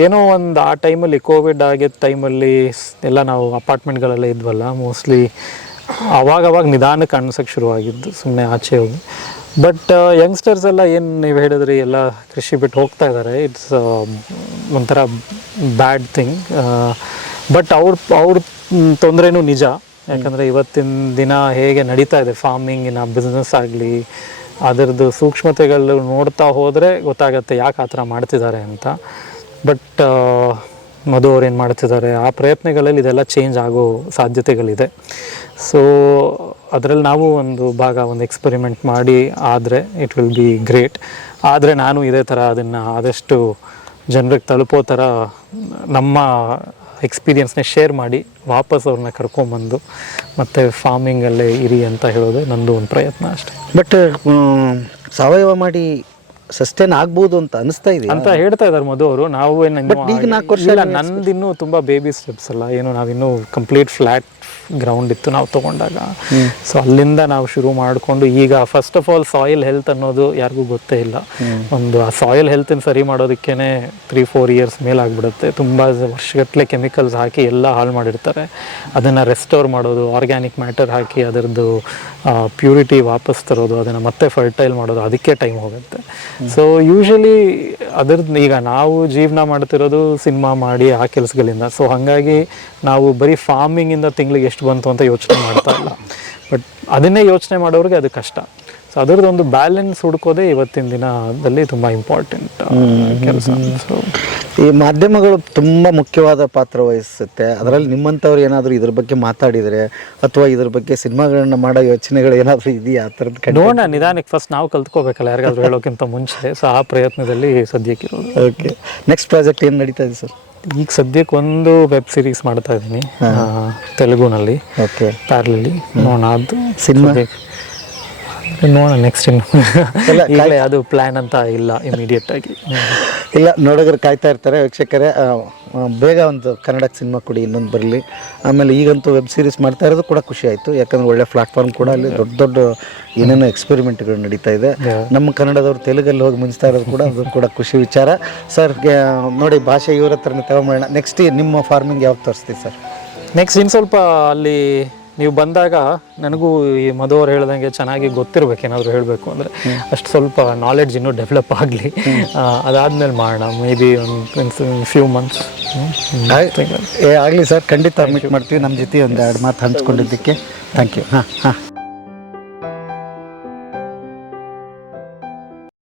ಏನೋ ಒಂದು ಆ ಟೈಮಲ್ಲಿ ಕೋವಿಡ್ ಆಗಿದ್ದ ಟೈಮಲ್ಲಿ ಎಲ್ಲ ನಾವು ಅಪಾರ್ಟ್ಮೆಂಟ್ಗಳೆಲ್ಲ ಇದ್ವಲ್ಲ ಮೋಸ್ಟ್ಲಿ ಅವಾಗ ಅವಾಗ ನಿಧಾನಕ್ಕೆ ಕಾಣಿಸೋಕ್ಕೆ ಶುರುವಾಗಿದ್ದು ಸುಮ್ಮನೆ ಆಚೆ ಹೋಗಿ. ಬಟ್ ಯಂಗ್ಸ್ಟರ್ಸ್ ಎಲ್ಲ ಏನು ನೀವು ಹೇಳಿದ್ರಿ, ಎಲ್ಲ ಕೃಷಿ ಬಿಟ್ಟು ಹೋಗ್ತಾ ಇದ್ದಾರೆ ಇಟ್ಸ್ ಒಂಥರ ಬ್ಯಾಡ್ ಥಿಂಗ್ ಬಟ್ ಅವ್ರ ಅವ್ರ ತೊಂದರೆನೂ ನಿಜ. ಯಾಕಂದರೆ ಇವತ್ತಿನ ದಿನ ಹೇಗೆ ನಡೀತಾ ಇದೆ ಫಾರ್ಮಿಂಗಿನ ಬಿಸ್ನೆಸ್ ಆಗಲಿ, ಅದರದ್ದು ಸೂಕ್ಷ್ಮತೆಗಳು ನೋಡ್ತಾ ಹೋದರೆ ಗೊತ್ತಾಗತ್ತೆ ಯಾಕೆ ಆ ಥರ ಮಾಡ್ತಿದ್ದಾರೆ ಅಂತ. ಬಟ್ ಮಧು ಅವ್ರು ಏನು ಮಾಡ್ತಿದ್ದಾರೆ, ಆ ಪ್ರಯತ್ನಗಳಲ್ಲಿ ಇದೆಲ್ಲ ಚೇಂಜ್ ಆಗೋ ಸಾಧ್ಯತೆಗಳಿದೆ. ಸೊ ಅದರಲ್ಲಿ ನಾವು ಒಂದು ಭಾಗ, ಒಂದು ಎಕ್ಸ್ಪೆರಿಮೆಂಟ್ ಮಾಡಿ, ಆದರೆ ಇಟ್ ವಿಲ್ ಬಿ ಗ್ರೇಟ್ ಆದರೆ ನಾನು ಇದೇ ಥರ ಅದನ್ನು ಆದಷ್ಟು ಜನರಿಗೆ ತಲುಪೋ ಥರ ನಮ್ಮ ಎಕ್ಸ್ಪೀರಿಯನ್ಸ್ನ ಶೇರ್ ಮಾಡಿ, ವಾಪಸ್ ಅವ್ರನ್ನ ಕರ್ಕೊಂಬಂದು, ಮತ್ತು ಫಾರ್ಮಿಂಗಲ್ಲೇ ಇರಿ ಅಂತ ಹೇಳೋದು ನಂದು ಒಂದು ಪ್ರಯತ್ನ ಅಷ್ಟೇ. ಬಟ್ ಸಾವಯವ ಮಾಡಿ ಸಸ್ಟೈನ್ ಆಗ್ಬೋದು ಅಂತ ಅನಿಸ್ತಾ ಇದೆ ಅಂತ ಹೇಳ್ತಾ ಇದ್ದಾರೆ ಮಧು ಅವರು. ನಾವು ಏನು ಈಗ ನಾಲ್ಕು ವರ್ಷ ಇಲ್ಲ ನಂದಿನ್ನೂ ತುಂಬ ಬೇಬಿ ಸ್ಟೆಪ್ಸ್ ಅಲ್ಲ. ಏನು ನಾವಿನ್ನೂ ಕಂಪ್ಲೀಟ್ ಫ್ಲ್ಯಾಟ್ ಗ್ರೌಂಡ್ ಇತ್ತು ನಾವು ತಗೊಂಡಾಗ. ಸೊ ಅಲ್ಲಿಂದ ನಾವು ಶುರು ಮಾಡಿಕೊಂಡು ಈಗ first of all soil health ಅನ್ನೋದು ಯಾರಿಗೂ ಗೊತ್ತೇ ಇಲ್ಲ. ಒಂದು ಆ ಸಾಯಿಲ್ ಹೆಲ್ತ್ ಸರಿ ಮಾಡೋದಕ್ಕೇನೆ ತ್ರೀ ಫೋರ್ ಇಯರ್ಸ್ ಮೇಲೆ ಆಗ್ಬಿಡುತ್ತೆ ತುಂಬ ವರ್ಷಗಟ್ಟಲೆ ಕೆಮಿಕಲ್ಸ್ ಹಾಕಿ ಎಲ್ಲ ಹಾಳು ಮಾಡಿರ್ತಾರೆ. ಅದನ್ನು ರೆಸ್ಟೋರ್ ಮಾಡೋದು ಆರ್ಗ್ಯಾನಿಕ್ ಮ್ಯಾಟರ್ ಹಾಕಿ ಅದರದ್ದು ಪ್ಯೂರಿಟಿ ವಾಪಸ್ ತರೋದು ಅದನ್ನು ಮತ್ತೆ ಫರ್ಟೈಲ್ ಮಾಡೋದು ಅದಕ್ಕೆ ಟೈಮ್ ಹೋಗುತ್ತೆ. ಸೊ ಯೂಶಲಿ ಅದ್ರದ್ದು ಈಗ ನಾವು ಜೀವನ ಮಾಡ್ತಿರೋದು ಸಿನಿಮಾ ಮಾಡಿ ಆ ಕೆಲಸಗಳಿಂದ. ಸೊ ಹಾಗಾಗಿ ನಾವು ಬರೀ ಫಾರ್ಮಿಂಗಿಂದ ತಿಂಗಳಿಗೆ ಎಷ್ಟು ಬಂತು ಅಂತ ಯೋಚನೆ ಮಾಡ್ತಾ ಇಲ್ಲ. ಬಟ್ ಅದನ್ನೇ ಯೋಚನೆ ಮಾಡೋರಿಗೆ ಅದು ಕಷ್ಟ. ಸೊ ಅದರದ್ದು ಒಂದು ಬ್ಯಾಲೆನ್ಸ್ ಹುಡುಕೋದೇ ಇವತ್ತಿನ ದಿನದಲ್ಲಿ ತುಂಬ ಇಂಪಾರ್ಟೆಂಟ್ ಕೆಲಸ. ಸೊ ಈ ಮಾಧ್ಯಮಗಳು ತುಂಬ ಮುಖ್ಯವಾದ ಪಾತ್ರ ವಹಿಸುತ್ತೆ. ಅದರಲ್ಲಿ ನಿಮ್ಮಂಥವ್ರು ಏನಾದರೂ ಇದ್ರ ಬಗ್ಗೆ ಮಾತಾಡಿದರೆ ಅಥವಾ ಇದ್ರ ಬಗ್ಗೆ ಸಿನಿಮಾಗಳನ್ನ ಮಾಡೋ ಯೋಚನೆಗಳು ಏನಾದರೂ ಇದೆಯಾ? ಆ ಥರದ್ದು ಕಡೆ ನೋಡೋಣ ನಿಧಾನಕ್ಕೆ ಫಸ್ಟ್ ನಾವು ಕಲ್ತ್ಕೋಬೇಕಲ್ಲ ಯಾರಿಗಾದ್ರೂ ಹೇಳೋಕ್ಕಿಂತ ಮುಂಚೆ. ಸೊ ಆ ಪ್ರಯತ್ನದಲ್ಲಿ ಸದ್ಯಕ್ಕೆ ಇರೋದು. ಓಕೆ ನೆಕ್ಸ್ಟ್ ಪ್ರಾಜೆಕ್ಟ್ ಏನು ನಡೀತಾ ಇದೆ ಸರ್? ಈಗ ಸದ್ಯಕ್ಕೆ ಒಂದು ವೆಬ್ ಸೀರೀಸ್ ಮಾಡ್ತಾ ಇದ್ದೀನಿ ತೆಲುಗುನಲ್ಲಿ. ಓಕೆ ಪ್ಯಾರ್ಲಲ್ಲಿ ನೋಡೋಣ ಅದು ಸಿನಿಮಾ? ನೋಡೋಣ ನೆಕ್ಸ್ಟ್ ಇನ್ನು. ಇಲ್ಲ ಅದು ಪ್ಲ್ಯಾನ್ ಅಂತ ಇಲ್ಲ ಇಮಿಡಿಯೇಟ್ ಆಗಿ. ಇಲ್ಲ ನೋಡೋರು ಕಾಯ್ತಾ ಇರ್ತಾರೆ. ವೀಕ್ಷಕರೇ ಬೇಗ ಒಂದು ಕನ್ನಡಕ್ಕೆ ಸಿನಿಮಾ ಕೊಡಿ ಇನ್ನೊಂದು ಬರಲಿ. ಆಮೇಲೆ ಈಗಂತೂ ವೆಬ್ ಸೀರೀಸ್ ಮಾಡ್ತಾ ಇರೋದು ಕೂಡ ಖುಷಿ ಆಯಿತು. ಯಾಕಂದ್ರೆ ಒಳ್ಳೆ ಪ್ಲಾಟ್ಫಾರ್ಮ್ ಕೂಡ ಅಲ್ಲಿ ದೊಡ್ಡ ದೊಡ್ಡ ಏನೇನೋ ಎಕ್ಸ್ಪೆರಿಮೆಂಟ್ಗಳು ನಡೀತಾ ಇದೆ. ನಮ್ಮ ಕನ್ನಡದವ್ರು ತೆಲುಗಲ್ಲಿ ಹೋಗಿ ಮುಂಚ್ತಾ ಇರೋದು ಕೂಡ ಅದು ಕೂಡ ಖುಷಿ ವಿಚಾರ. ಸರ್ ನೋಡಿ ಭಾಷೆ ಇವ್ರ ಹತ್ರನೇ ತಗೊಂಬೋಣ ನೆಕ್ಸ್ಟ್ ನಿಮ್ಮ ಫಾರ್ಮಿಂಗ್ ಯಾವ್ದು ತೋರಿಸ್ತೀವಿ ಸರ್ ನೆಕ್ಸ್ಟ್ ಇನ್ನು ಸ್ವಲ್ಪ ಅಲ್ಲಿ ನೀವು ಬಂದಾಗ ನನಗೂ ಈ ಮಧು ಅವ್ರು ಹೇಳ್ದಂಗೆ ಚೆನ್ನಾಗಿ ಗೊತ್ತಿರ್ಬೇಕು ಏನಾದರೂ ಹೇಳಬೇಕು ಅಂದರೆ ಅಷ್ಟು ಸ್ವಲ್ಪ ನಾಲೆಡ್ಜ್ ಇನ್ನೂ ಡೆವಲಪ್ ಆಗಲಿ. ಅದಾದಮೇಲೆ ಮಾಡೋಣ ಮೇ ಬಿ ಒಂದು ಫ್ಯೂ ಮಂತ್ಸ್ ಏ ಆಗಲಿ ಸರ್ ಖಂಡಿತ ಮೀಟ್ ಮಾಡ್ತೀವಿ. ನಮ್ಮ ಜೊತೆ ಒಂದು ಎರಡು ಮಾತು ಹಂಚ್ಕೊಂಡಿದ್ದಕ್ಕೆ. ಥ್ಯಾಂಕ್ ಯು ಹಾಂ ಹಾಂ.